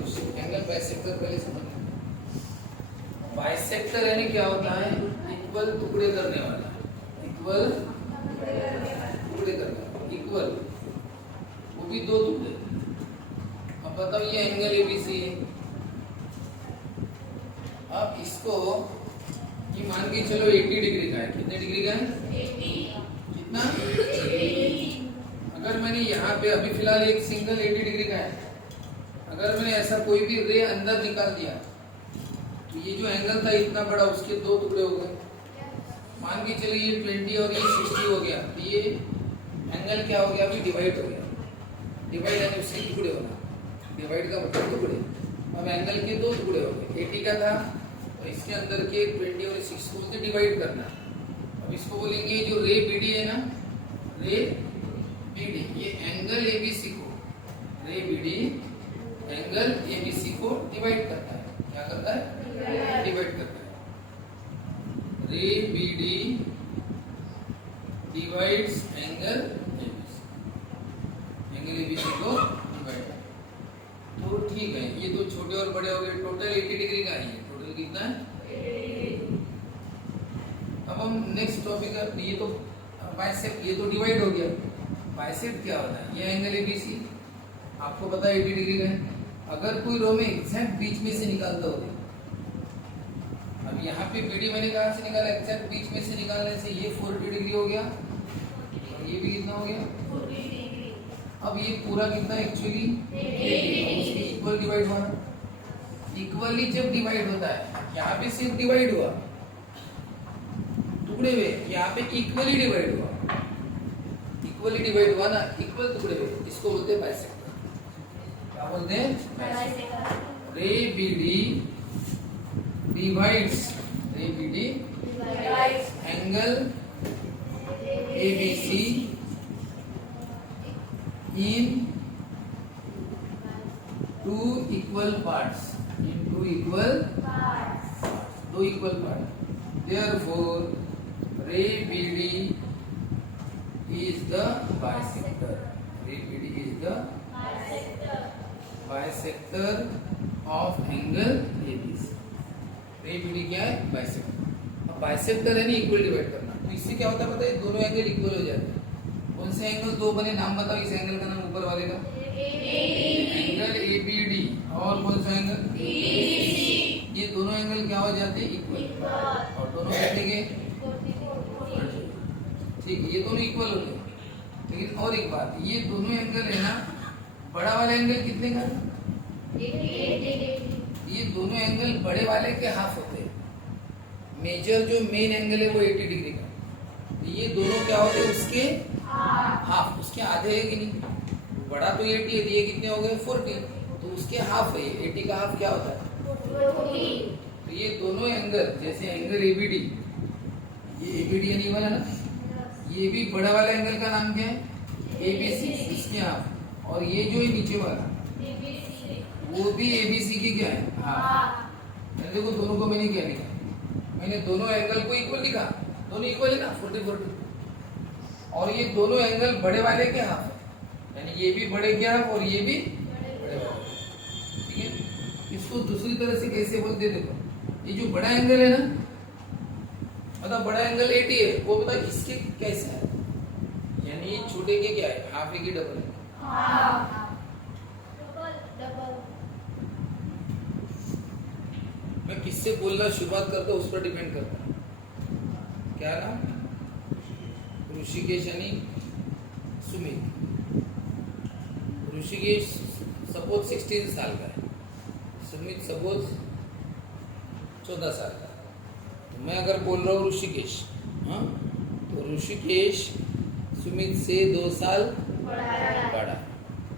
Angle bisector पहले समझ। Bisector यानी क्या होता है? इक्वल टुकड़े करने वाला। इक्वल टुकड़े करने वाला, इक्वल, वो भी दो टुकड़े। अब बताओ ये एंगल एबीसी है। अब इसको ये मान के चलो 80 डिग्री का है। कितने डिग्री का है? 80। कितना? 80। अगर मैंने यहाँ पे अभी फिलहाल एक सिंगल 80 डिग्री का है, अगर मैंने ऐसा कोई भी रे अंदर निकाल दिया तो ये जो एंगल था इतना बड़ा, उसके दो टुकड़े हो गए। मान के चलिए ये 20 और ये 60 हो गया, तो ये एंगल क्या हो गया? अभी डिवाइड हो गया। डिवाइड यानी उसके टुकड़े होना, डिवाइड का मतलब टुकड़े। अब एंगल के दो टुकड़े हो गए। 80 का था तो इसके अंदर के 20 और 60 को डिवाइड करना। अब इसको बोलेंगे जो रे बीडी है ना, रे बीडी, ये एंगल एबीसी को, रे बीडी एंगल एबीसी को डिवाइड करता है। क्या करता है? डिवाइड करता है। Ray BD divides angle ABC, angle ABC को डिवाइड। तो ठीक है, ये दो छोटे और बड़े हो गए। टोटल 80 डिग्री का है। टोटल कितना है? अब हम नेक्स्ट टॉपिक है। ये तो बाइसेप्ट, ये तो डिवाइड हो गया। बाइसेप्ट क्या होता है? ये एंगल एबीसी आपको पता है 80 डिग्री का है। अगर कोई रो में एग्जैक्ट बीच में से निकालता हो, अब यहाँ पे बीडी मैंने कहाँ से निकाला? एग्जैक्ट बीच में से निकालने से ये 40 डिग्री हो गया और ये भी कितना हो गया? 40 डिग्री। अब ये पूरा कितना एक्चुअली? 80। उसके इक्वल डिवाइड हुआ। इक्वली जब डिवाइड होता है, यहाँ पे सिर्फ डिवाइड हुआ टुकड़े में, यहाँ पे इक्वली डिवाइड हुआ। इक्वली डिवाइड हुआ ना, इक्वल टुकड़े में, इसको बोलते हैं बाइसेक्टर। क्या बोलते हैं? Bisector. Ray BD divides, ray BD angle ABC in two equal parts, in two equal parts, two equal parts. Therefore ray BD is the bisector. Ray BD is the bisector of angle ABC. ray BD क्या है? Bisector. अब bisector है नहीं equal divide करना, तो इससे क्या होता है पता है? दोनों एंगल इक्वल हो जाते हैं। कौन से एंगल दो बने? नाम बताओ इस एंगल का नाम, ऊपर वाले का। Angle ABD. और कौन सा एंगल? ये दोनों एंगल क्या हो जाते हैं? इक्वल। और दोनों कितने के? ठीक है, ये दोनों इक्वल हो गए। लेकिन और एक बात, ये दोनों एंगल है ना, बड़ा वाला एंगल कितने का? ये दोनों एंगल बड़े वाले के हाफ होते हैं। मेजर जो मेन एंगल है वो 80 डिग्री का, ये दोनों क्या होते हैं? उसके हाफ, उसके आधे है कि नहीं? बड़ा तो 80 है, ये कितने हो गए? 40, तो उसके हाफ है। 80 का हाफ क्या होता है? 40। तो ये दोनों एंगल, जैसे एंगल एबीडी, ये एबीडी यानी वाला ना, ये भी बड़ा वाला एंगल का नाम क्या है? एबीसी, इसके हाफ। और ये जो है नीचे वाला, वो भी एबीसी की क्या है? हाफ। देखो दोनों को मैंने क्या लिखा? मैंने दोनों एंगल को इक्वल लिखा। दोनों इक्वल है ना, 40-40। और ये दोनों एंगल बड़े वाले के हाफ है, यानी ये भी बड़े के हाफ और ये भी बड़े वाले। ठीक है, इसको दूसरी तरह से कैसे बोलते हैं? देखो, ये जो बड़ा एंगल है ना, मतलब बड़ा एंगल 80 है, वो बता इसके कैसे है? यानी छोटे के क्या है? हाफ है कि डबल है? मैं किससे बोलना शुरुआत करता हूँ उस पर डिपेंड करता है। क्या नाम? ऋषिकेश यानी सुमित। ऋषिकेश सपोज 16 साल का है, सुमित सपोज 14 साल का है। तो मैं अगर बोल रहा हूँ ऋषिकेश, हाँ, तो ऋषिकेश सुमित से 2 साल बड़ा।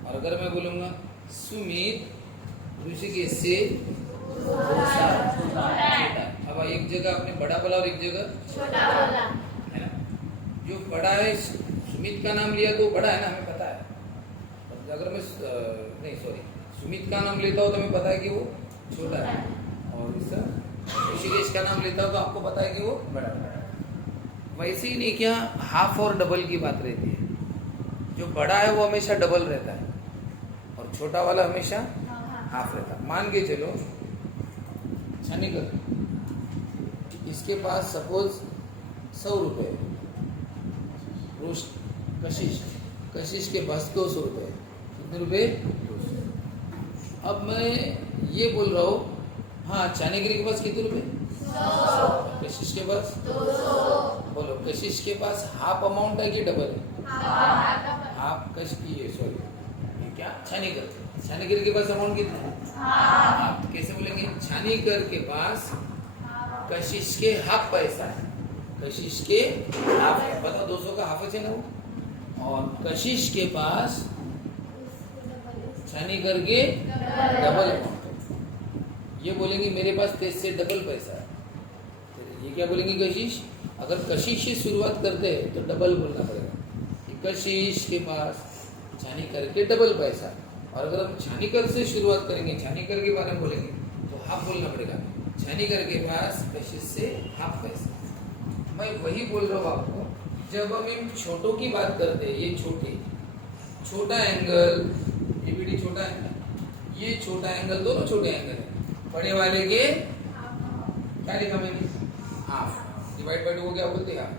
और अगर मैं बोलूँगा सुमित ऋषिकेश से 2 साल छोटा। अब एक जगह आपने बड़ा बोला और एक जगह छोटा बोला, है ना? जो बड़ा है, सुमित का नाम लिया तो बड़ा है ना, हमें पता है। अगर मैं नहीं सॉरी सुमित का नाम लेता हूँ तो हमें पता है कि वो छोटा है, और इसका ऋषिकेश का नाम लेता हूँ तो आपको पता है कि वो बड़ा है। वैसे ही नहीं क्या, हाफ और डबल की बात रहती है। जो बड़ा है वो हमेशा डबल रहता है और छोटा वाला हमेशा हाफ रहता। मान के चलो छानीकर इसके पास सपोज 100 रुपये, कशिश के पास 200 रुपये। कितने रुपये? 200। अब मैं ये बोल रहा हूँ, हाँ छानीगिरी के पास कितने रुपये? 100। कशिश के पास 200। बोलो कशिश के पास हाफ अमाउंट है कि डबल है? हाफ ये क्या छानीकर के पास अमाउंट कितना है? हाफ। कैसे बोलेंगे? छानीकर के पास कशिश के हाफ पैसा है, कशिश के हाफ है। बताओ 200 का हाफ है ना वो। और कशिश के पास छानीकर के डबल अमाउंट है। ये बोलेंगे मेरे पास तेज से डबल पैसा है। ये क्या बोलेंगे? कशिश। अगर कशिश से शुरुआत करते हैं तो डबल बोलना पड़ेगा कि कशिश के पास छानीकर के डबल पैसा। और अगर हम छानीकर से शुरुआत करेंगे, छानीकर के बारे में बोलेंगे तो हाफ बोलना पड़ेगा। छानीकर के पास कशिश से हाफ पैसा। मैं वही बोल रहा हूँ आपको, जब हम इन छोटों की बात करते हैं, ये छोटा एंगल, ये भी छोटा एंगल, ये छोटा एंगल, दोनों छोटे एंगल है। बड़े वाले के क्या लिखा मैंने? हाफ। डिवाइड बाय 2 को क्या बोलते हैं?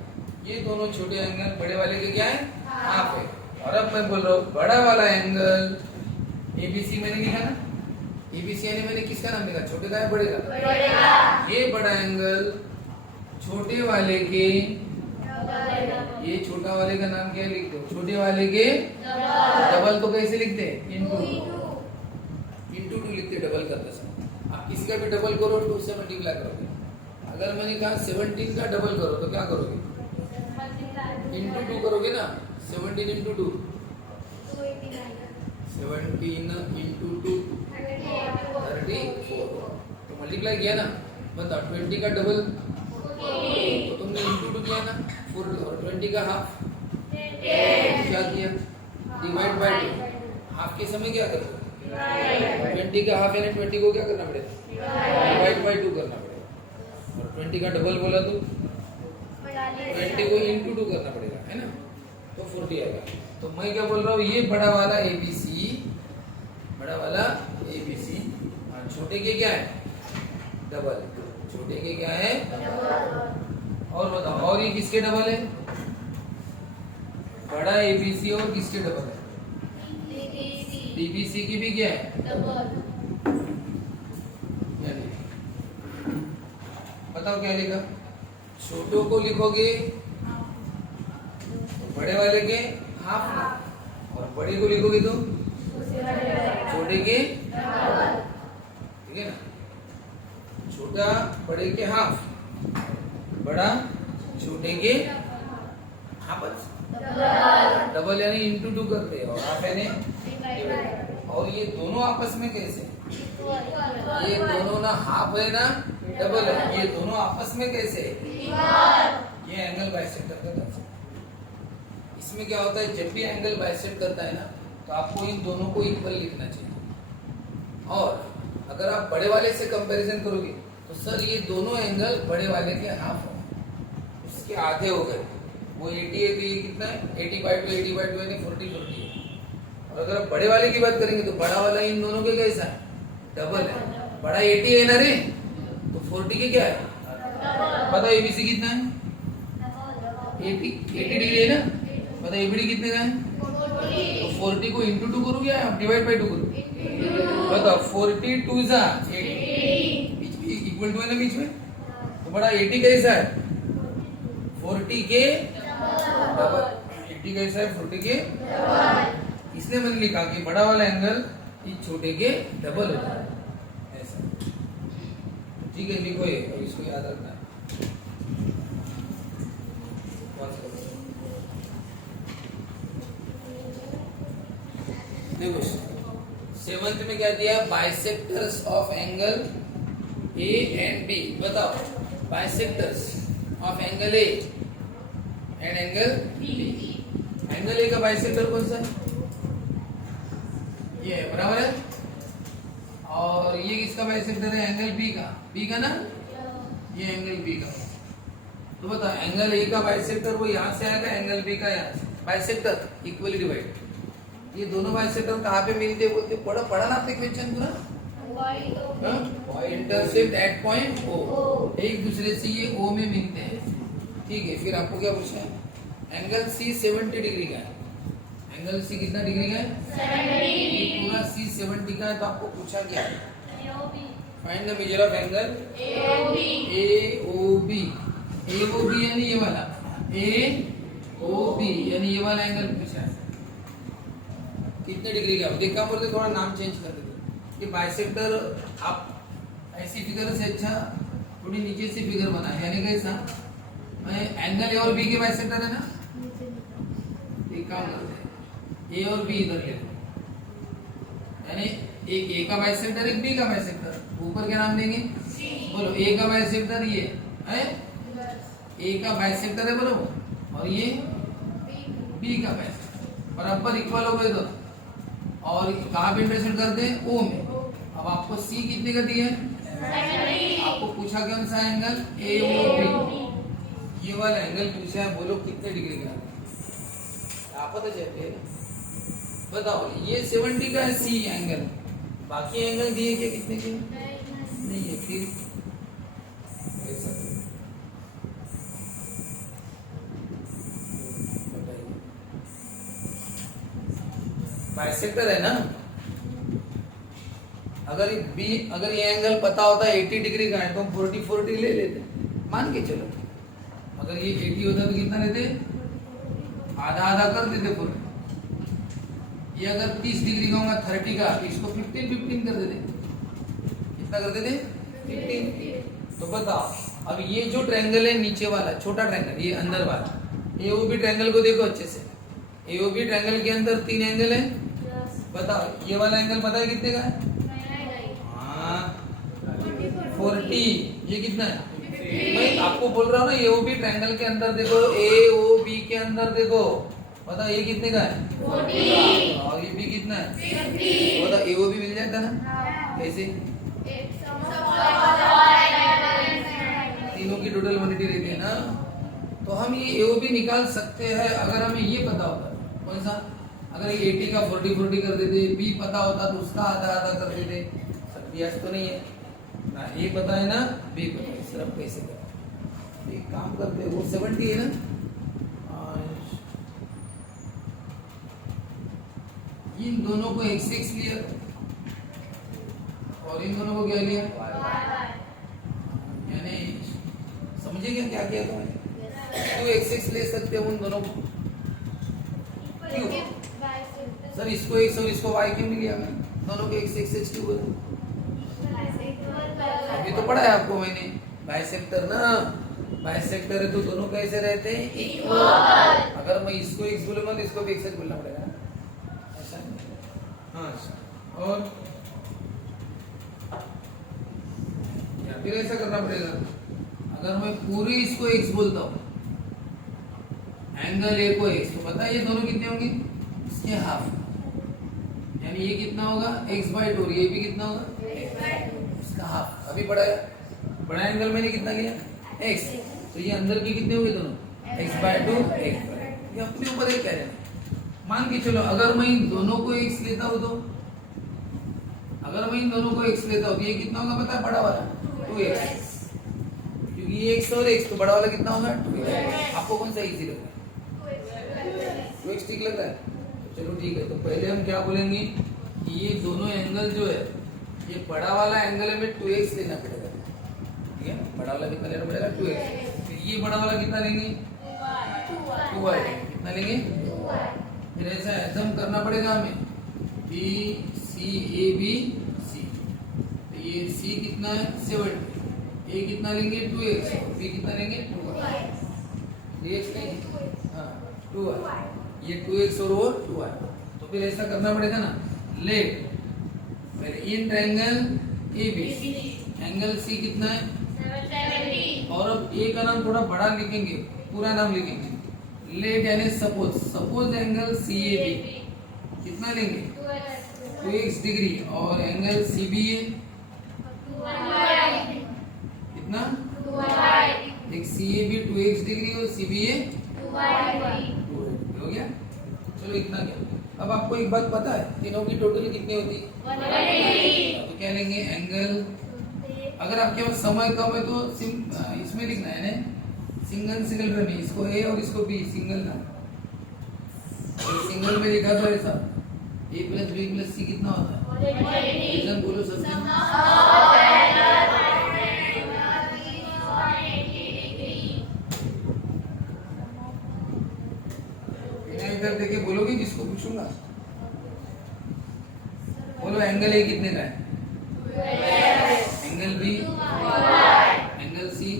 ये दोनों छोटे एंगल बड़े वाले के क्या है? हाफ है। और अब मैं बोल रहा हूँ बड़ा वाला एंगल एबीसी मैंने लिखा ना, एबीसी यानी मैंने किसका नाम लिखा? छोटे का या बड़े का? ये बड़ा एंगल छोटे वाले के, ये छोटा वाले का नाम क्या लिखते हो? छोटे वाले के डबल। तो कैसे लिखते हैं? इंटू 2 लिखते, डबल करते समय। आप किसी का भी डबल करो 2 से मल्टीप्लाई करोगे। अगर मैंने कहा 17 का डबल करो तो क्या करोगे? इंटू 2 करोगे ना। 17 इंटू 2, 17 इंटू 2 34। तो मल्टीप्लाई किया ना। बताओ 20 का डबल तो तुमने इंटू 2 किया ना, 40। और 20 का हाफ क्या किया? Divide by 2। हाफ के समय क्या करोगे? 20 का हाफ यानी 20 को क्या करना पड़ेगा? डिवाइड बाय 2 करना पड़ेगा। और 20 का डबल बोला तो 20 को इंटू 2 करना पड़ेगा, है ना। तो 40 आएगा। तो मैं क्या बोल रहा हूँ, ये बड़ा वाला एबीसी, बड़ा वाला एबीसी, और छोटे के क्या है? डबल। छोटे के क्या है? और बताओ, और ये किसके डबल है? बड़ा एबीसी और किसके डबल है? डीबीसी की भी क्या है? डबल। बताओ क्या लिखा? छोटों को लिखोगे तो बड़े वाले के हाफ ना, और बड़े को लिखोगे तो छोटे के, ठीक है ना। छोटा बड़े के हाफ, बड़ा छोटे के हाफ। डबल यानी इंटू 2 करते हैं, और हाफ यानी। और ये दोनों आपस में कैसे? ये दोनों ना हाफ है ना डबल है, ये दोनों आपस में कैसे? ये एंगल बाइसेक्टर करता है। इसमें क्या होता है, जब भी एंगल बाइसेक्ट करता है ना, तो आपको इन दोनों को इक्वल लिखना चाहिए। और अगर आप बड़े वाले से कंपैरिजन करोगे तो सर ये दोनों एंगल बड़े वाले के हाफ है, उसके आधे हो गए। वो 80 है तो ये कितना है? 80/2 80/2 यानी 40 है। और अगर आप बड़े वाले की बात करेंगे तो बड़ा वाला इन दोनों के कैसा है? डबल है। बड़ा 80 है ना रे, तो 40 के क्या है? पता है एबीसी कितना है? 80 डिग्री है ना। पता है एबीडी कितने का है? तो 40 को इंटू 2 करोगे या डिवाइड बाय 2 करोगे? बताओ 40 2 जा 80 इक्वल टू है ना बीच में। तो बड़ा 80 कैसा है? 40 के डबल। 80 कैसा है? 40 के डबल। इसलिए मैंने लिखा कि बड़ा वाला एंगल इस छोटे के डबल होता है, ऐसा। ठीक है, लिखो ये, और इसको याद रखना है। देखो 7th में क्या दिया? Bisectors of angle A and B. बताओ bisectors of angle A and angle B. Angle A का बाइसेक्टर कौन सा है? ये है, बराबर है। और ये किसका बाइसेक्टर है? एंगल बी का। बी का ना, ये एंगल बी का। तो बताओ एंगल ए का बाइसेक्टर वो यहाँ से आएगा, एंगल बी का यहाँ से। Bisector equally divide. ये दोनों बाइसेक्टर कहाँ पे मिलते हैं बोलते? पढ़ा ना आपने क्वेश्चन पूरा? इंटरसेप्ट एट पॉइंट ओ, एक दूसरे से ये ओ में मिलते हैं। ठीक है, फिर आपको क्या पूछा है? एंगल सी 70 डिग्री का है। एंगल सी कितना डिग्री का है? 70। पूरा सी 70 का है, तो आपको पूछा क्या? Find the measure of angle AOB। AOB यानी ये वाला, AOB यानी ये वाला एंगल पूछा है। कितने डिग्री का? देखा बोलते थोड़ा नाम चेंज कर देते कि बाइसेक्टर। आप ऐसी फिगर से अच्छा थोड़ी नीचे से फिगर बना, यानी कैसा? एंगल ए और बी के बाइसेक्टर है ना, एक काम करते हैं, ए और बी इधर ले लो, यानी एक ए का बाइसेक्टर, एक बी का बाइसेक्टर। ऊपर क्या नाम देंगे? बोलो, ए का बाइसेक्टर ये है, ए का बाइसेक्टर है बोलो, और ये बी का बाइसेक्टर, बराबर इक्वल हो गए तो। और कहाँ पे इंटरसेक्ट करते हैं? ओ में। अब आपको सी कितने का दिया है? आपको पूछा कौन सा एंगल? AOB। ये वाला एंगल पूछा है, बोलो कितने डिग्री का? आप पता चले बताओ। ये 70 का है सी एंगल, बाकी एंगल दिए क्या कितने के? नहीं है। फिर ऐसा बाइसेक्टर है ना, अगर ये एंगल पता होता 80 डिग्री का है तो हम 40 ले लेते, मान के चलो। अगर ये 80 होता तो कितना लेते? आधा आधा कर देते पूरा। ये अगर 30 डिग्री का होगा 30 का, इसको 15 कर देते। कितना कर देते? 15। तो बताओ, अब ये जो ट्रायंगल है नीचे वाला छोटा ट्रायंगल, ये अंदर वाला AOB ट्रायंगल को देखो अच्छे से। AOB ट्रायंगल के अंदर 3 एंगल है। बताओ, ये वाला एंगल पता है कितने का है? हाँ, 40। ये कितना है? मैं आपको बोल रहा हूँ ना, AOB ट्रायंगल के अंदर देखो, AOB के अंदर देखो, बताओ ये कितने का है? 40। और ये भी कितना है? 50। बताओ AOB मिल जाता ना? कैसे? तीनों की टोटल 180 रहती है ना, तो हम ये AOB निकाल सकते हैं अगर हमें ये पता होता। कौन सा? अगर ये 80 का 40 कर देते, बी पता होता तो उसका आधा आधा कर देते। सब तो नहीं है ना, ए पता है ना, बी पता है, सिर्फ कैसे करें? एक काम करते हैं, वो 70 है ना, इन दोनों को x लिया और इन दोनों को क्या लिया? यानी समझे क्या किया तुमने? क्यों x ले सकते हो उन दोनों को? क्यों सर? इसको x और इसको y क्यों नहीं लिया? मैं दोनों को x क्यों बोला? अभी तो पढ़ा है आपको मैंने, बाइसेक्टर ना, बाइसेक्टर है तो दोनों कैसे रहते हैं? इक्वल। अगर मैं इसको x बोलूंगा तो इसको भी x बोलना पड़ेगा। हाँ, और या फिर ऐसा करना पड़ेगा, अगर मैं पूरी इसको x बोलता हूँ, एंगल ए को x, तो पता है ये दोनों कितने होंगे? इसके हाफ, यानी ये कितना होगा? x/2। ये भी कितना होगा? इसका हाफ। अभी बड़ा एंगल मैंने कितना लिया? x, तो ये अंदर की कितने होंगे दोनों? x/2 x। ये अपने ऊपर एक कह रहे हैं। मान के चलो, अगर मैं इन दोनों को x लेता हूं तो, अगर मैं इन दोनों को x लेता हूं तो ये कितना होगा पता है? बड़ा वाला 2x, क्योंकि ये x और x, तो बड़ा वाला कितना होगा? 2x। आपको कौन सा इजी लग रहा है? 2x ठीक लग रहा है? चलो ठीक है, तो पहले हम क्या बोलेंगे कि ये दोनों एंगल जो है, ये बड़ा वाला एंगल में 2x लेना पड़ेगा। ठीक है, बड़ा वाला कितना लेना पड़ेगा? 2x। फिर ये बड़ा वाला कितना लेंगे? 2y। कितना लेंगे? फिर ऐसा एजम करना पड़ेगा हमें कि CABC, तो ये C कितना है? 70। A कितना लेंगे? 2x। B कितना लेंगे? 2y। dx नहीं, हाँ 2y, ये 2x और वो 2y। तो फिर ऐसा करना पड़ेगा ना, लेट पहले in triangle AB, angle C कितना है? 70। और अब A का नाम थोड़ा बड़ा लिखेंगे, पूरा नाम लिखेंगे। लेट यानी सपोज एंगल CAB कितना लेंगे? 2x डिग्री, और एंगल CBA कितना? 2y। एक CAB 2x डिग्री और CBA 2y हो गया। चलो इतना क्या, अब आपको एक बात पता है, तीनों की टोटल कितनी होती है? 180। तो क्या लेंगे? एंगल, अगर आपके पास समय कम है तो इसमें लिखना है ना, सिंगल सिंगल में नहीं, इसको ए और इसको बी, सिंगल ना, सिंगल में लिखा तो ऐसा ए प्लस बी प्लस सी कितना होता है? 180। बोलो सब इधर देखे बोलोगे, जिसको पूछूंगा बोलो एंगल ए कितने का है? Angle B, angle C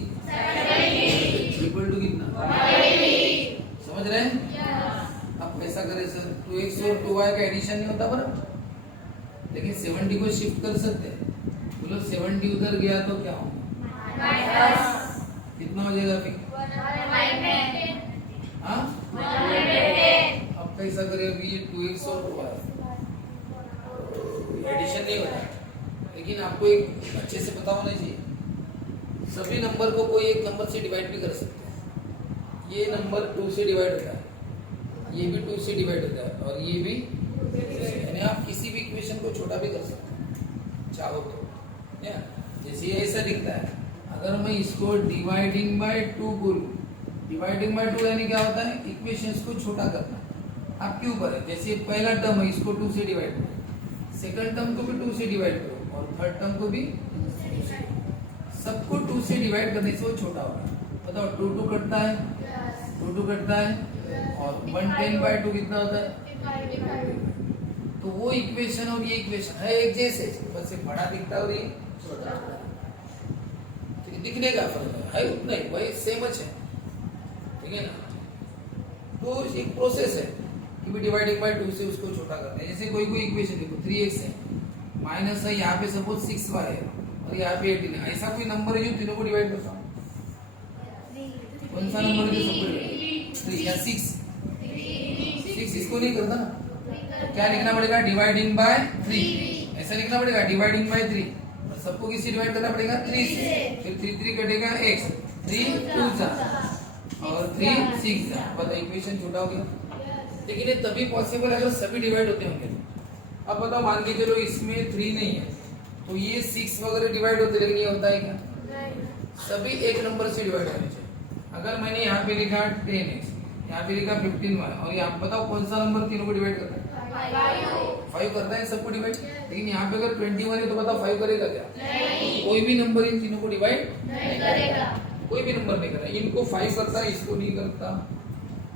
equal to कितना? समझ रहे हैं? अब कैसा करें सर? 2x और 2y का एडिशन नहीं होता बराबर, लेकिन 70 को शिफ्ट कर सकते हैं। बोलो 70 उधर गया तो क्या होगा? कितना हो जाएगा फिर? हाँ, अब कैसा करें? ये 2x और 2y एडिशन नहीं होता, लेकिन आपको एक अच्छे से पता होना चाहिए, सभी नंबर को कोई एक नंबर से डिवाइड भी कर सकते हैं। ये नंबर 2 से डिवाइड होता है, ये भी 2 से डिवाइड होता है, और ये भी, यानी आप किसी भी इक्वेशन को छोटा भी कर सकते हैं चाहो तो। या जैसे ये ऐसा दिखता है, अगर मैं इसको डिवाइडिंग बाय 2 बोलूं, डिवाइडिंग बाय 2 यानी क्या होता है? इक्वेशंस को छोटा करना, आपके ऊपर है। जैसे पहला टर्म है, इसको 2 से डिवाइड करो, सेकंड टर्म को भी 2 से डिवाइड करो, और थर्ड टर्म को भी, सबको 2 से डिवाइड करने से वो छोटा होगा। बताओ 2 2 कटता है, 2 2 कटता है, और 110 बाय 2 कितना होता है? तो वो इक्वेशन और ये इक्वेशन है एक जैसे, बस ये बड़ा दिखता है और ये छोटा, तो दिखने का फर्क है उतना ही, वही सेम है, ठीक है ना? तो एक प्रोसेस है कि भी डिवाइडिंग बाय 2 से उसको छोटा करते हैं। जैसे कोई इक्वेशन देखो, 3x है, माइनस है, यहाँ पे सपोज 6y है, और यहाँ पे 18 है, ऐसा कोई नंबर है जो तीनों को डिवाइड करता हूँ? कौन सा नंबर है जो सबको डिवाइड? 3 या 6? 6 इसको नहीं करता ना, तो क्या लिखना पड़ेगा? डिवाइडिंग बाय 3, ऐसा लिखना पड़ेगा, डिवाइडिंग बाय 3, और सबको किससे डिवाइड करना पड़ेगा? 3 से, फिर 3 3 कटेगा x, 3 2 जा, और 3 6 जा, बताओ इक्वेशन छोटा हो गया। लेकिन ये तभी पॉसिबल है अगर सभी डिवाइड होते होंगे। अब बताओ, मान के चलो इसमें 3 नहीं है, तो ये 6 वगैरह डिवाइड होते, लेकिन ये होता है क्या? सभी एक नंबर से डिवाइड होने चाहिए। अगर मैंने यहाँ पे लिखा 10x, यहाँ पे लिखा 15y, और यहाँ बताओ कौन सा नंबर तीनों को डिवाइड करता है? 5 करता है सबको डिवाइड। लेकिन यहाँ पे अगर 21 है तो बताओ 5 करेगा क्या? कोई भी नंबर इन तीनों को डिवाइड नहीं करेगा, कोई भी नंबर नहीं करेगा। इनको 5 करता है, इसको नहीं करता,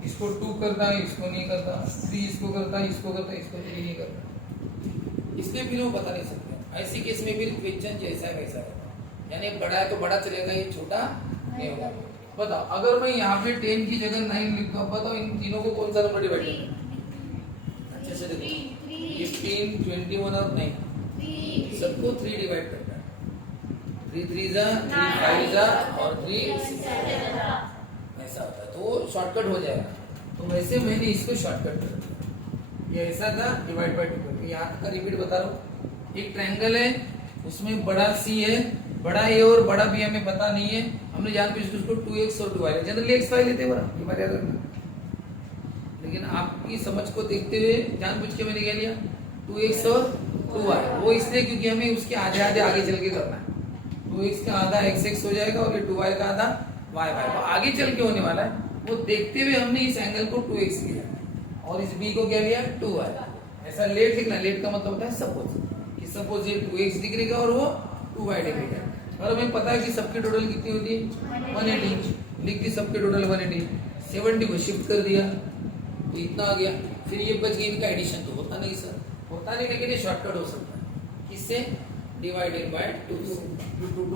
इसको 2 करता है, इसको नहीं करता, 3 इसको करता है, इसको करता है, इसको 3 नहीं करता, इसलिए फिर वो बता नहीं सकते। ऐसी केस में फिर क्वेश्चन जैसा वैसा है, यानी बड़ा है तो बड़ा चलेगा, ये छोटा नहीं होगा। बताओ अगर मैं यहाँ पे 10 की जगह 9 लिखता हूँ, बताओ इन तीनों को कौन सा नंबर डिवाइड करेगा? अच्छे से देखो, 15 21 और 9 सबको 3 डिवाइड करता है, 3 3 जा, 3 5 जा, और 3 6 ऐसा होता है, तो शॉर्टकट हो जाएगा। तो वैसे मैंने इसको शॉर्टकट कर दिया, ये ऐसा था डिवाइड बाय 2 करके। यहाँ तक का रिपीट बता रहा हूँ, एक ट्रायंगल है, उसमें बड़ा सी है, बड़ा ए और बड़ा बी हमें पता नहीं है, हमने जानबूझ के उसको 2x और 2y, जनरली x y लेते हैं, बड़ा ये मर्यादा रखना, लेकिन आपकी समझ को देखते हुए जानबूझ के मैंने क्या लिया 2x और 2y। वो इसलिए क्योंकि हमें उसके आधे आधे आगे चल के करना है, 2x का आधा x हो जाएगा और ये 2y का आधा y तो आगे चल के होने वाला है। वो देखते हुए हमने इस एंगल को 2x लिया और इस b को क्या लिया 2y। ऐसा लेट लिखना, लेट का मतलब होता है सपोज, कि सपोज ये 2x डिग्री का और वो 2y डिग्री का, और हमें पता है कि सबकी टोटल कितनी होती है 180, लिख दी सबके टोटल 180, 70 को शिफ्ट कर दिया तो इतना आ गया। फिर ये बच गई, इनका एडिशन तो होता नहीं सर, होता नहीं, लेकिन ये शॉर्टकट हो सकता है, किससे? डिवाइडेड बाय 2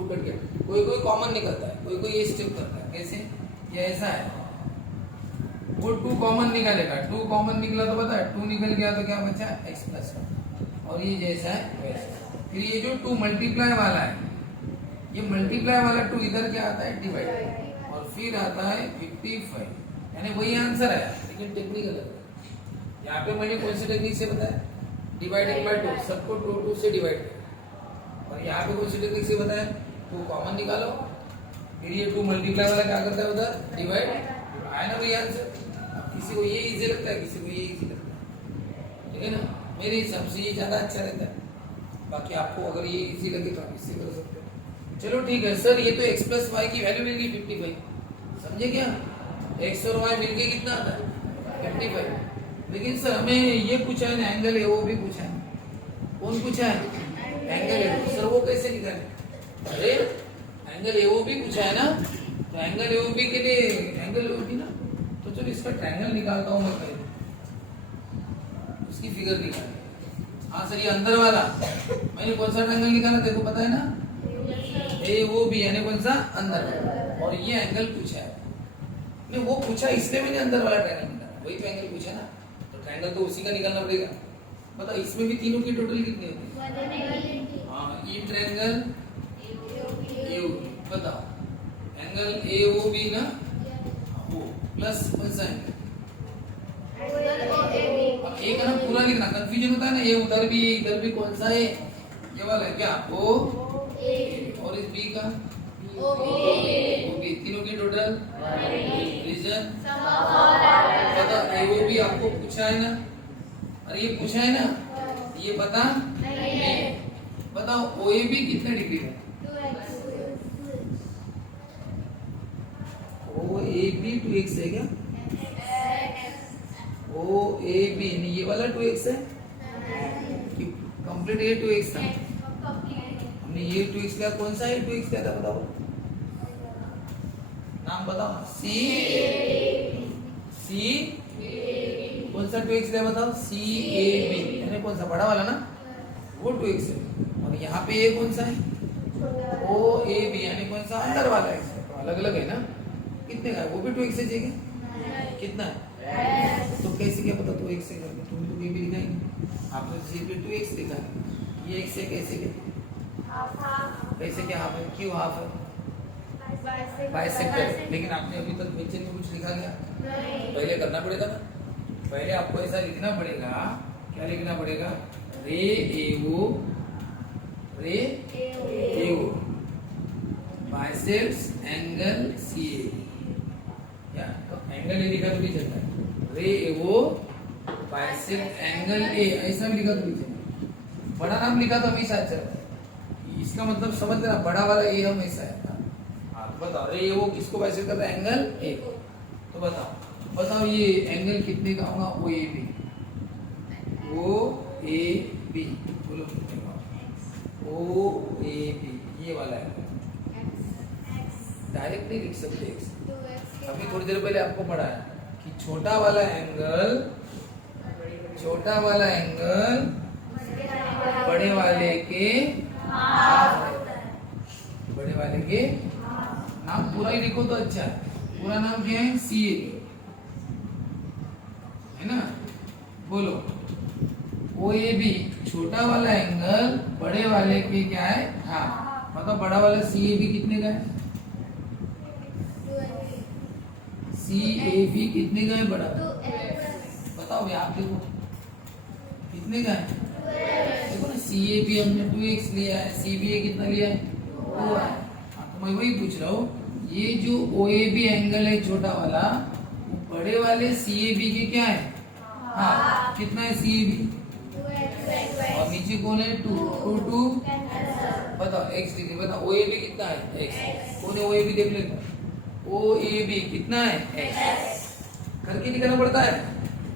कट गया। कोई कोई कॉमन निकलता है, कोई कोई ये स्टेप करता है, कैसे? ये ऐसा है, वो 2 कॉमन निकालेगा, 2 कॉमन निकला तो पता है 2 निकल गया तो क्या बचा x प्लस 1, और ये जैसा है वैसा। फिर ये जो 2 मल्टीप्लाई वाला है, ये मल्टीप्लाई वाला 2 इधर क्या आता है डिवाइड, और फिर आता है 55, यानी वही आंसर है, लेकिन टेक्निक अलग है। यहाँ पे मैंने कौन सी टेक्निक से बताया? डिवाइडिंग बाय 2, सबको 2 से डिवाइड कर, और यहाँ पे कौन सी टेक्निक से बताया? 2 कॉमन निकालो, फिर ये 2 मल्टीप्लाई वाला क्या करता है उधर डिवाइड, आया ना वही आंसर। किसी को ये इजी लगता है, किसी को ये इजी लगता है, ठीक है ना, मेरे हिसाब से ये ज्यादा अच्छा रहता है। बाकी आपको अगर ये इजी लगे तो आप इससे कर सकते हो। चलो ठीक है सर, ये तो x प्लस वाई की वैल्यू मिल गई 55, समझे क्या? x और y मिलके कितना आता है 55। लेकिन सर हमें ये पूछा है ना, एंगल है वो भी पूछा है। कौन पूछा है? एंगल है। तो सर वो कैसे निकाले? अरे एंगल ए वो भी पूछा है ना, तो एंगल ए बी के लिए एंगल ए बी ना, तो चलो इसका ट्रायंगल निकालता हूँ मैं पहले, उसकी फिगर निकाल। हाँ सर, ये अंदर वाला मैंने कौन सा ट्रायंगल निकाला देखो, पता है ना, ए वो बी यानी कौन सा अंदर, और ये एंगल पूछा है। नहीं वो पूछा इसलिए मैंने अंदर वाला ट्रायंगल निकाला, वही तो एंगल पूछा ना, तो ट्रायंगल तो उसी का निकालना पड़ेगा। बताओ इसमें भी तीनों की टोटल कितनी होती है? हाँ ई ट्रायंगल ए बताओ, एंगल ए ओ बी ना, वो प्लस कौन सा एंगल, अब ए का ना पूरा लिखना, कंफ्यूजन होता है ना, ये उधर भी इधर भी कौन सा है, ये वाला है क्या, ओ और इस बी का ओ बी, तीनों की टोटल रीजन बताओ। ए वो भी आपको पूछा है ना, अरे ये पूछा है ना, ये पता नहीं। बताओ ओ ए बी कितने डिग्री है? ओ ए बी 2x है क्या? ओ ए बी ये वाला 2x है, कंप्लीट ये 2x था, हमने ये 2x लिया, कौन सा है 2x लिया था बताओ, नाम बताओ। सी कौन सा 2x लिया बताओ, सी ए बी यानी कौन सा बड़ा वाला ना, वो 2x है। और यहाँ पे ये कौन सा है, ओ ए बी यानी कौन सा अंदर वाला है, तो अलग अलग है ना, कितने का है, वो भी 2x से चाहिए, कितना है? तो कैसे क्या पता 2x से करके, तुम तो कहीं भी लिखा ही नहीं, आपने सीट पे 2x लिखा है, ये x से कैसे क्या, कैसे क्या हाफ है, क्यों हाफ है, बाइसेक्टर। लेकिन आपने अभी तक नीचे में कुछ लिखा गया, पहले करना पड़ेगा ना, पहले आपको ऐसा लिखना पड़ेगा, क्या लिखना पड़ेगा, रे ए ओ बाइसेप्स एंगल सी ए, या तो एंगल ए लिखा तो भी चलता है, रे ए ओ बाइसेप्स एंगल ए ऐसा भी लिखा तो भी चलता है, बड़ा नाम लिखा तो हमेशा अच्छा रहता है, इसका मतलब समझ लेना, बड़ा वाला ए हमेशा है। बताओ रे वो किसको बाइसेप्ट कर रहा है, एंगल ए को, तो बताओ ये एंगल कितने का होगा, ओ ए बी बोलो कितने का, ओ ए बी ये वाला एंगल, डायरेक्ट नहीं लिख सकते, अभी थोड़ी देर पहले आपको पढ़ाया कि छोटा वाला एंगल बड़े वाले के बड़े वाले के नाम पूरा ही लिखो तो अच्छा है, पूरा नाम क्या है, सी ए है ना, बोलो ओ ए बी छोटा वाला एंगल बड़े वाले के क्या है, हाँ मतलब बड़ा वाला सी ए बी कितने का है, सी ए बी कितने का है बड़ा, बताओ भाई आप देखो कितने का है, देखो ना सी ए बी हमने 2x लिया है, सी बी ए कितना लिया है 2 है। तो मैं वही पूछ रहा हूँ, ये जो ओ ए बी एंगल है छोटा वाला, बड़े वाले सी ए बी के क्या है, हाँ कितना है सी ए बी, और नीचे कौन है 2 बताओ x डिग्री, बताओ ओ ए बी कितना है x, कौन है ओ ए बी देख लेते, ओ ए बी कितना है x, करके निकालना पड़ता है,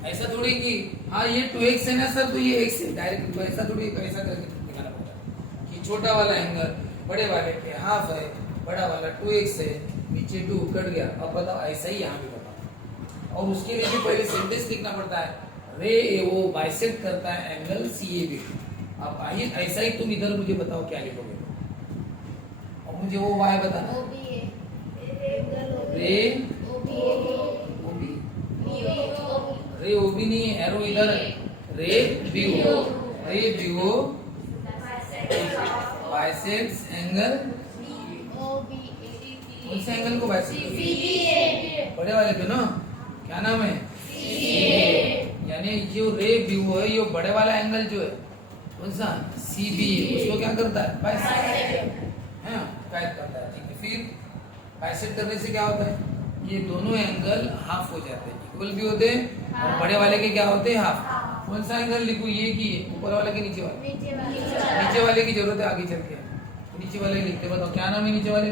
ऐसा थोड़ी कि हाँ ये 2x है ना सर तो ये x है डायरेक्ट, ऐसा थोड़ी, ऐसा करके निकालना पड़ता है कि छोटा वाला एंगल बड़े वाले के हाफ है, बड़ा वाला 2x है, नीचे 2 कट गया, अब बताओ ऐसा ही यहाँ भी बताओ, और उसके लिए भी पहले सेंटेंस लिखना पड़ता है, रे ए वो बाइसेक्ट करता है एंगल सी ए बी। अब आइए ऐसा ही तुम इधर मुझे बताओ क्या लिखोगे, और मुझे वो वाई बताना, रे ओ बी नहीं है, एरो इधर है, रे बी ओ बाइसेप्स एंगल, कौन से एंगल को बाइसेप्ट, बड़े वाले पे ना, क्या नाम है, यानी जो रे बी ओ है, ये बड़े वाला एंगल जो है कौन सा सी बी, उसको क्या करता है बाइसेप्ट, है काट करता है, ठीक है। फिर बाइसेप्ट करने से क्या होता है, ये दोनों एंगल हाफ हो जाते हैं, इक्वल भी होते हैं, और बड़े वाले के क्या होते हैं हाफ, कौन सा एंगल लिखूं, ये की ऊपर वाला के नीचे वाला? नीचे वाले की जरूरत है आगे चल के, नीचे वाले लिखते। बताओ क्या नाम है नीचे वाले?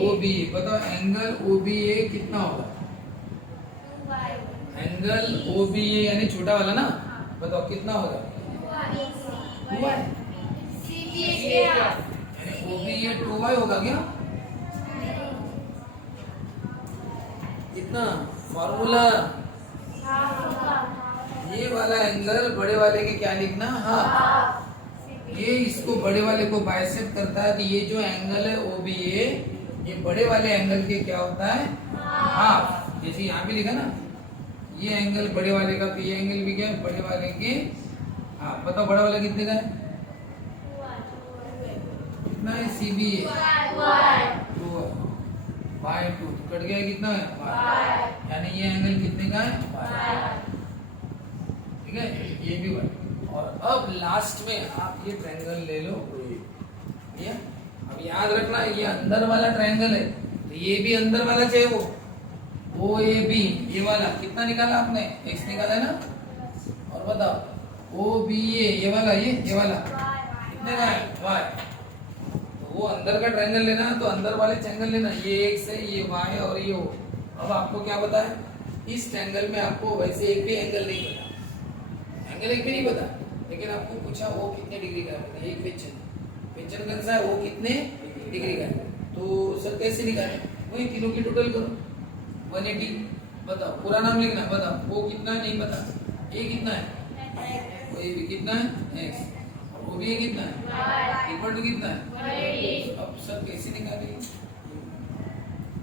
OBA। बताओ एंगल OBA कितना होगा? एंगल OBA यानी छोटा वाला ना, बताओ कितना होगा? 2y। यानी OBA 2y होगा क्या? कितना फॉर्मूला? ये वाला एंगल बड़े वाले के क्या लिखना? हाफ। ये इसको बड़े वाले को बाइसेक्ट करता है, तो ये जो एंगल है OBA ये बड़े वाले एंगल के क्या होता है? हाफ। जैसे यहाँ भी लिखा ना, ये एंगल बड़े वाले का, तो ये एंगल भी क्या है? बड़े वाले के हाफ। बताओ बड़ा वाला कितने का है? कितना है? CBA 2/2 कट गया, कितना है? यानी ये एंगल कितने का है? ठीक है, ये भी 1। और अब लास्ट में आप ये ट्रायंगल ले लो, ये अब याद रखना ये अंदर वाला ट्रायंगल है, तो ये भी अंदर वाला चाहिए। वो OAB ये वाला कितना निकाला आपने? x निकाला है ना। और बताओ OBA ये वाला, ये वाला कितने का है? y। तो वो अंदर का ट्रायंगल लेना है, तो अंदर वाले ट्रायंगल लेना, ये x है, ये y और ये o। अब आपको क्या पता है? इस ट्रायंगल में आपको वैसे एक भी एंगल नहीं पता, एंगल एक भी नहीं पता, लेकिन आपको पूछा वो कितने डिग्री का है? एक क्वेश्चन कौन सा है? वो कितने डिग्री का है? तो सर कैसे निकाले? वही तीनों की टोटल करो 180। बताओ पूरा नाम लिखना। बताओ वो कितना है? नहीं पता। ये कितना है? वो ये भी कितना है? x। वो भी ये कितना है? इक्वल टू कितना है? 180। अब सब कैसे निकालेंगे?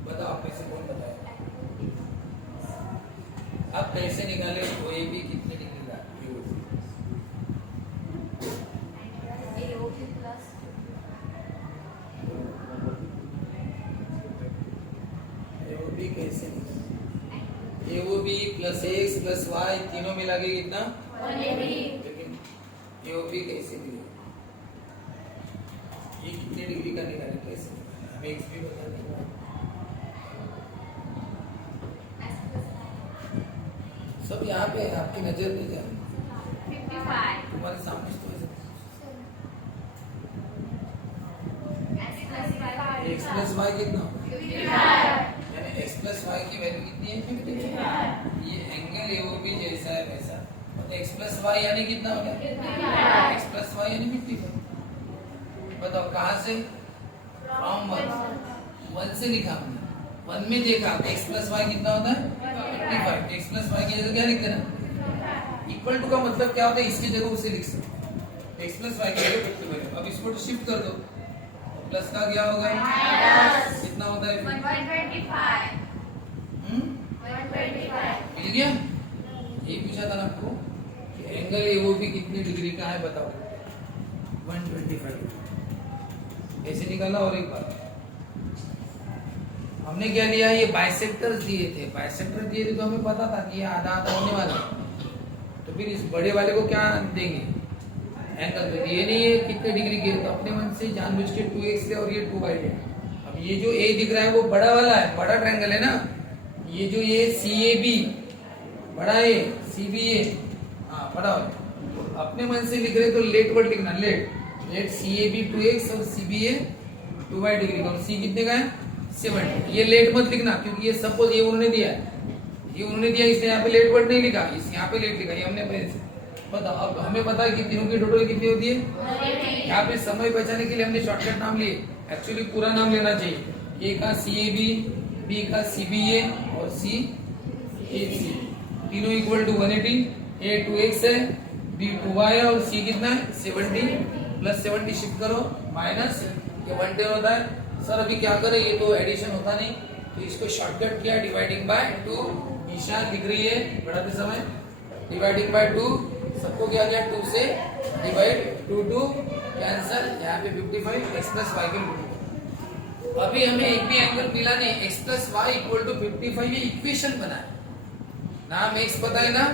बताओ आप कैसे, कौन बताए? अब कैसे निकाले? वो ये भी कितने डिग्री का? AOB कैसे? AOB plus x plus y तीनों मिला के कितना? 180। लेकिन AOB कैसे मिलेगा? ये कितने डिग्री का निकाले? कैसे? हमें x भी बता देगा। सब यहाँ पे आपकी नजर में जा 55 तुम्हारे सामने तो है। x प्लस y कितना? 55। यानी x प्लस y की वैल्यू कितनी है? 55। ये एंगल AOB जैसा है वैसा, तो x प्लस y यानी कितना हो गया? 55। x प्लस y यानी 55। बताओ कहाँ से? फ्रॉम 1 से लिखा हमने, 1 में देखा x प्लस y कितना होता है? 55। x प्लस y की जगह क्या लिख देना? इक्वल टू का मतलब क्या होता है? इसकी जगह उसे लिख सकते, x प्लस y की जगह 55। अब इसको शिफ्ट कर दो, प्लस का क्या होगा? कितना होता है? 125। मिल गया? यही पूछा था ना आपको कि एंगल AOB कितने डिग्री का है? बताओ 125। कैसे निकाला? और एक बार हमने क्या लिया? ये बाइसेक्टर्स दिए थे, बाइसेक्टर दिए थे तो हमें पता था कि ये आधा आधा होने वाला है, तो फिर इस बड़े वाले को क्या देंगे? एंगल। तो ये नहीं है कितने डिग्री के, तो अपने मन से जानबूझ के 2x ले और ये 2y ले। अब ये जो a दिख रहा है वो बड़ा वाला है, बड़ा ट्रायंगल है ना। ये जो ये CAB बड़ा है, CBA हाँ बड़ा है, तो अपने मन से लिख रहे तो लेट वर्ड लिखना, लेट CAB 2x और CBA 2y डिग्री का। और C कितने का है? 70। ये लेट मत लिखना, क्योंकि ये सपोज ये उन्होंने दिया है, ये उन्होंने दिया, इसने यहाँ पे लेट वर्ड नहीं लिखा, इस यहाँ पे लेट लिखा, ये हमने अपने से। बताओ अब हमें पता है कि तीनों की टोटल कितनी होती है? यहाँ पे समय बचाने के लिए हमने शॉर्टकट नाम लिए, एक्चुअली पूरा नाम लेना चाहिए। A का CAB, B का CBA और C AC, तीनों इक्वल टू 180। A 2x है, B 2y है और C कितना है? 70। प्लस 70 शिफ्ट करो, माइनस ये 110 होता है। सर अभी क्या करें? ये तो एडिशन होता नहीं, तो इसको शॉर्टकट किया, डिवाइडिंग बाय 2। निशान दिख रही है बढ़ाते समय, डिवाइडिंग बाय 2। सबको क्या गया? 2 से डिवाइड, 2 कैंसल, यहाँ पे 55 x प्लस y के। अभी हमें एक भी एंगल मिला नहीं, x plus y equal to 55, ये इक्वेशन बना है। नाम x पता है ना,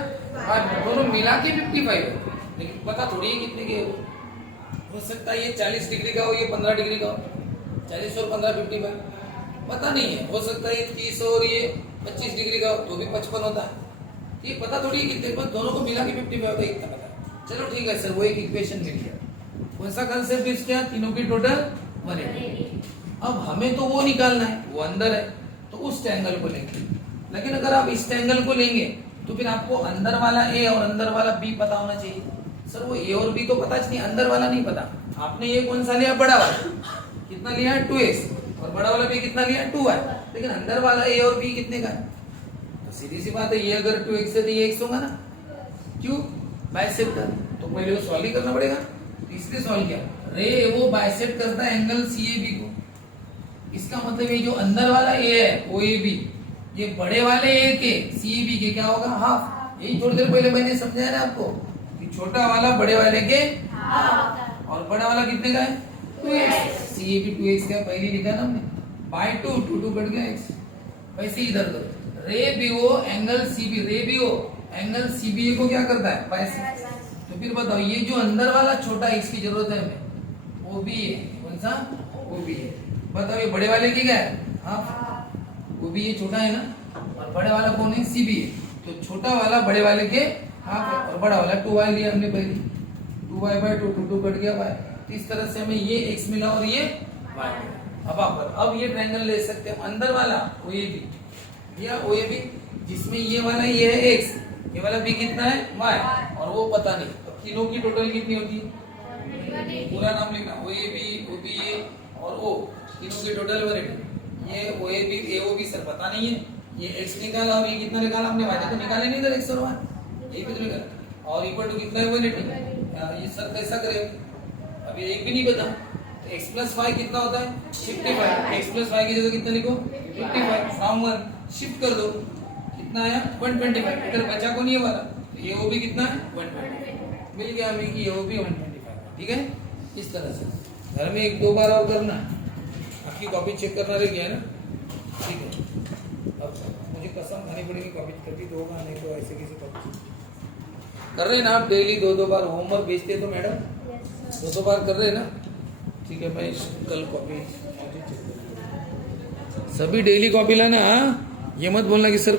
और दोनों मिला के 55 है, लेकिन पता थोड़ी है कितने के हो सकता है। ये 40 डिग्री का हो, ये 15 डिग्री का हो, 40 और 15 55 पता नहीं है। हो सकता है ये 30 और ये 25 डिग्री का हो, तो भी 55 होता है। ये पता थोड़ी है कितने, बस दोनों को मिला के 55 होता है, इतना पता है। चलो ठीक है सर, वो एक इक्वेशन मिल गया। कौन सा कंसेप्ट इसका, तीनों की टोटल 180। अब हमें तो वो निकालना है, वो अंदर है, तो उस ट्रायंगल को लेंगे। लेकिन अगर आप इस ट्रायंगल को लेंगे तो फिर आपको अंदर वाला ए और अंदर वाला बी पता होना चाहिए। सर वो ए और बी तो पता नहीं, अंदर वाला नहीं पता। आपने ये कौन सा लिया, बड़ा वाला, कितना लिया 2x, और बड़ा वाला भी कितना लिया 2y, लेकिन अंदर वाला ए और बी कितने का है? तो सीधी सी बात है, ये अगर 2x है तो ये x होगा ना, क्यों, बाइसेक्ट कर, तो पहले वो सॉल्व ही करना पड़ेगा। इसलिए सॉल्व किया, रे वो बाइसेक्ट करता है एंगल CAB को। इसका मतलब ये जो अंदर वाला ए है OAB, ये बड़े वाले ए के CAB के क्या होगा, हाफ। यही थोड़ी देर पहले मैंने समझाया ना आपको कि छोटा वाला बड़े वाले के हाफ, और बड़ा वाला कितने का है 2x। CAB 2x का पहले लिखा ना हमने, बाय 2, 2 कट गया x। वैसे इधर करो, रे BO एंगल CB, रे BO एंगल CBA को क्या करता है, बाइसेक्ट। तो फिर बताओ ये जो अंदर वाला छोटा x की जरूरत है हमें, OB है, कौन सा OB है। बताओ ये बड़े वाले की क्या है, हाफ, OB ये छोटा है ना, और बड़े वाला कौन है, CBA। तो छोटा वाला बड़े वाले के हाफ है, और बड़ा वाला 2y लिया हमने पहले, 2y बाय 2, 2 कट गया y। तो इस तरह से हमें ये x मिला और ये y मिला। अब ये ट्रायंगल ले सकते हैं, अंदर वाला OAB या OAB, जिसमें ये वाला ये है x, ये वाला b कितना है y, और वो पता नहीं। अब तीनों की टोटल कितनी होती है, पूरा नाम लिखना, OAB OBA और O, तीनों की टोटल 180। ये OAB AOB सर पता नहीं है, ये x निकाला और ये कितना निकाला हमने, y तो निकाले नहीं इधर x और y, यही कुछ निकाला, और इक्वल टू कितना है 180। ये सर कैसा करेगा, अब ये एक भी नहीं पता, तो x प्लस वाई कितना होता है 55, x प्लस वाई की जगह कितना लिखो 55, फ्रॉम 1 शिफ्ट कर दो, कितना आया 125, इधर बचा को नहीं है वाला, तो ये OB कितना है 125, मिल गया हमें कि OB 125। ठीक है, इस तरह से घर में 1-2 बार और करना, आपकी कॉपी चेक करना रह गया है ना। ठीक है, अब मुझे कसम खानी पड़ेगी, कॉपी कभी तो होगा नहीं, तो ऐसे कैसे कॉपी कर रहे हैं ना आप, डेली 2-2 बार होमवर्क भेजते तो मैडम 2-2 बार कर रहे हैं ना। ठीक है, मैं कल कॉपी सभी डेली कॉपी लाना, ये मत बोलना कि सर